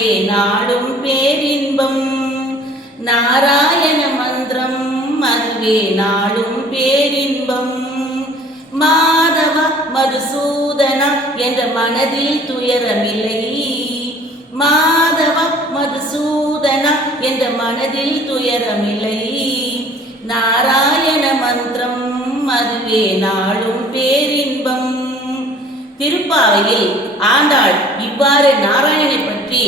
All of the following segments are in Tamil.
அதுவே நாடும் பேரின்பம். நாராயண மந்திரம் அதுவே நாடும் பேரின்பம். மாதவ மதுசூதன என்ற மனதில் துயரமில்லை. மாதவ மதுசூதன என்ற மனதில் துயரமில்லை. நாராயண மந்திரம் அதுவே நாளும் பேரின்பம். திருப்பாவையில் ஆண்டாள் இவ்வாறு நாராயணனை பற்றி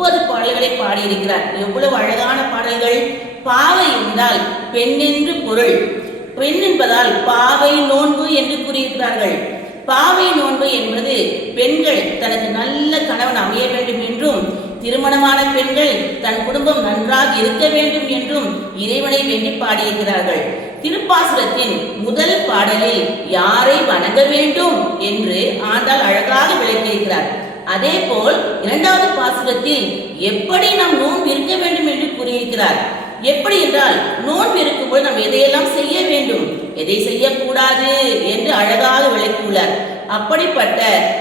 முப்பது பாடல்களை பாடியிருக்கிறார். எவ்வளவு அழகான பாடல்கள். பாவை என்றால் பெண்ணென்று பொருள். பெண் என்பதால் பாவை நோன்பு என்று கூறியிருக்கிறார்கள். பாவை நோன்பு என்பது பெண்கள் தனக்கு நல்ல கணவன் அமைய வேண்டும் என்றும் திருமணமான பெண்கள் தன் குடும்பம் நன்றாக இருக்க வேண்டும் என்றும் இறைவனை வேண்டி பாடியிருக்கிறார்கள். திருப்பாசுரத்தின் முதல் பாடலில் யாரை வணங்க வேண்டும் என்று ஆண்டாள் அழகாக விளக்கியிருக்கிறார். அதே போல் இரண்டாவது பாசுரத்தில் எப்படி நாம் நோன்பு இருக்க வேண்டும் என்று கூறியிருக்கிறார். எப்படி என்றால் நோன்பு இருக்கும்போது நாம் எதையெல்லாம் செய்ய வேண்டும்? எதை செய்யக்கூடாது என்று அழகாக விளக்கியுள்ளார். அப்படிப்பட்ட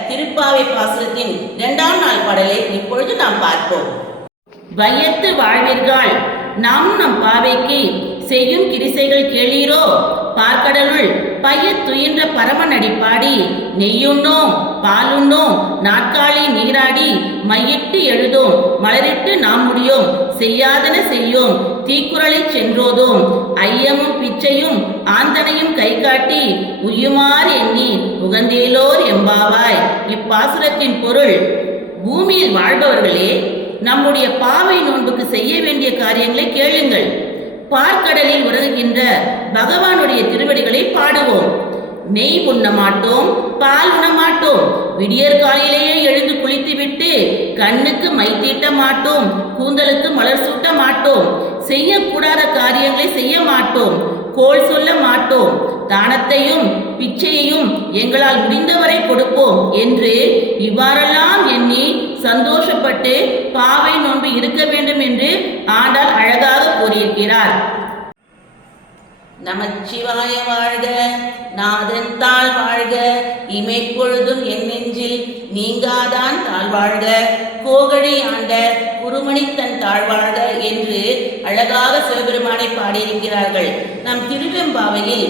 திருப்பாவை பாசுரத்தின் இரண்டாம் நாள் பாடலை இப்பொழுது நாம் பார்ப்போம். பயத்து வாழ்வீர்கள். நாம் நம் பாவைக்கு செய்யும் கிரிசைகள் கேளீரோ? பார்க்கடலுள் பையத் துயின்ற பரம நடிப்பாடி நெய்யுண்ணோம் பாலுண்ணோம் நாற்காலி நீராடி மையிட்டு எழுதோம் மலரிட்டு நாம் முடியோம் செய்யாதன செய்யோம் தீக்குறளை சென்றோதோம் ஐயமும் பிச்சையும் ஆந்தனையும் கை காட்டி உய்யுமாறு எண்ணி உகந்தேலோர் எம்பாவாய். இப்பாசுரத்தின் பொருள் பூமியில் வாழ்பவர்களே நம்முடைய பாவை நோன்புக்கு செய்ய வேண்டிய காரியங்களை கேளுங்கள். பார்க்கடலில் உறங்குகின்ற பகவானுடைய திருவடிகளை பாடுவோம். நெய் உண்ண மாட்டோம் பால் உண்ண மாட்டோம் விடியற் காலையிலேயே எழுந்து குளித்துவிட்டு கண்ணுக்கு மை தீட்ட மாட்டோம் கூந்தலுக்கு மலர் சூட்ட மாட்டோம் செய்யக்கூடாத காரியங்களை செய்ய மாட்டோம் கோல் சொல்ல மாட்டோம் தானத்தையும் பிச்சையையும் எங்களால் முடிந்தவரை கொடுப்போம் என்று இவ்வாறெல்லாம் எண்ணி சந்தோஷப்பட்டு பாவை நோன்பு இருக்க வேண்டும் என்று கூறியிருக்கிறார். நமச்சிவாய வாழ்க நாதன் தாழ் வாழ்க இமைப்பொழுதும் என் நெஞ்சில் நீங்காதான் தாழ் வாழ்க கோகழி ஆண்ட குருமணித்தன் தாழ்வாழ்க என்று அழகாக சிவபெருமானை பாடியிருக்கிறார்கள். நம் திருவெம்பாவையில்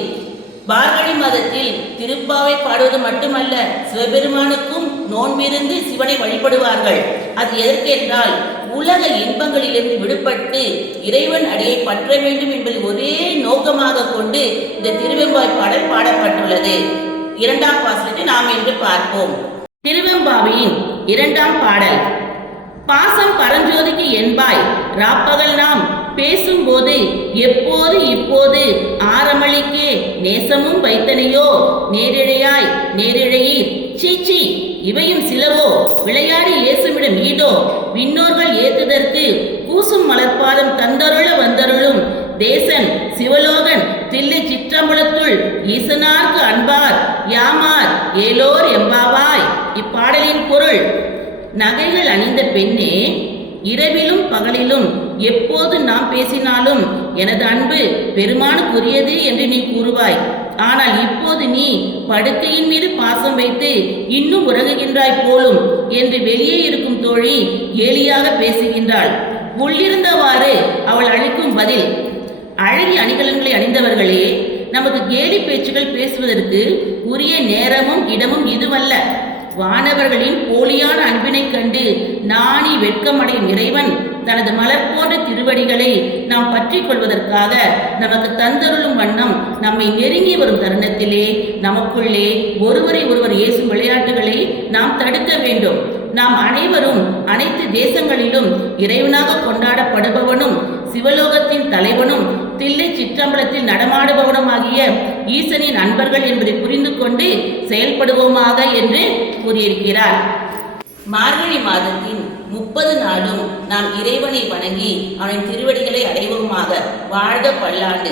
பார்வழி மாதத்தில் திருப்பாவை பாடுவது மட்டுமல்ல சிவபெருமானுக்கும் நோன்பிருந்து சிவனை வழிபடுவார்கள். அது எதற்கென்றால் உலக இன்பங்களிலிருந்து விடுபட்டு இறைவன் அடியை பற்ற வேண்டும் என்பதை ஒரே நோக்கமாக கொண்டு இந்த திருவெம்பாய் பாடல் பாடப்பட்டுள்ளது. இரண்டாம் பாசனத்தை நாம் இன்று பார்ப்போம். திருவெம்பாவியின் இரண்டாம் பாடல். பாசம் பரஞ்சோதிக்கு என்பாய் ராப்பகல் நாம் பேசும்போது எப்போது இப்போது? ஆரமளிக்கே நேசமும் வைத்தனையோ நேரிழையாய் நேரிழையீர் சீச்சி இவையும் சிலவோ? விளையாடி இயேசுமிடம் ஈடோ விண்ணோர்கள் ஏத்துதற்கு கூசும் மலர்பாதம் தந்தருள வந்தருளும். தேசன் சிவலோகன் தில்லை சிற்றம்பலத்துள் ஈசனார்க்கு அன்பார் யாமார் ஏலோர் எம்பாவாய். இப்பாடலின் பொருள் நகைகள் அணிந்த பெண்ணே இரவிலும் பகலிலும் எப்போது நாம் பேசினாலும் எனது அன்பு பெருமானுக்குரியது என்று நீ கூறுவாய். ஆனால் இப்போது நீ படுக்கையின் மீது பாசம் வைத்து இன்னும் உறங்குகின்றாய் போலும் என்று வெளியே இருக்கும் தோழி ஏலியாக பேசுகின்றாள். உள்ளிருந்தவாறு அவள் அளிக்கும் பதில் அழகிய அணிகலன்களை அணிந்தவர்களே நமக்கு கேலி பேச்சுகள் பேசுவதற்கு உரிய நேரமும் இடமும் இதுவல்ல. வானவர்களின் போலியான அன்பினைக் கண்டு நாணி வெட்கமடையும் இறைவன் தனது மலர் போன்ற திருவடிகளை நாம் பற்றி கொள்வதற்காக நமக்கு தந்தருளும் வண்ணம் நம்மை நெருங்கி வரும் தருணத்திலே நமக்குள்ளே ஒருவரை ஒருவர் ஏசும் விளையாட்டுகளை நாம் தடுக்க வேண்டும். நாம் அனைவரும் அனைத்து தேசங்களிலும் இறைவனாக கொண்டாடப்படுபவனும் சிவலோகத்தின் தலைவனும் தில்லை சிற்றம்பலத்தில் நடமாடுபவனமாகிய ஈசனின் நண்பர்கள் என்பதை புரிந்து கொண்டு செயல்படுவோமாக என்று கூறியிருக்கிறார். மார்கழி மாதத்தின் முப்பது நாளும் நாம் இறைவனை வணங்கி அவனின் திருவடிகளை அடைவோமாக வாழ்க பல்லாண்டு.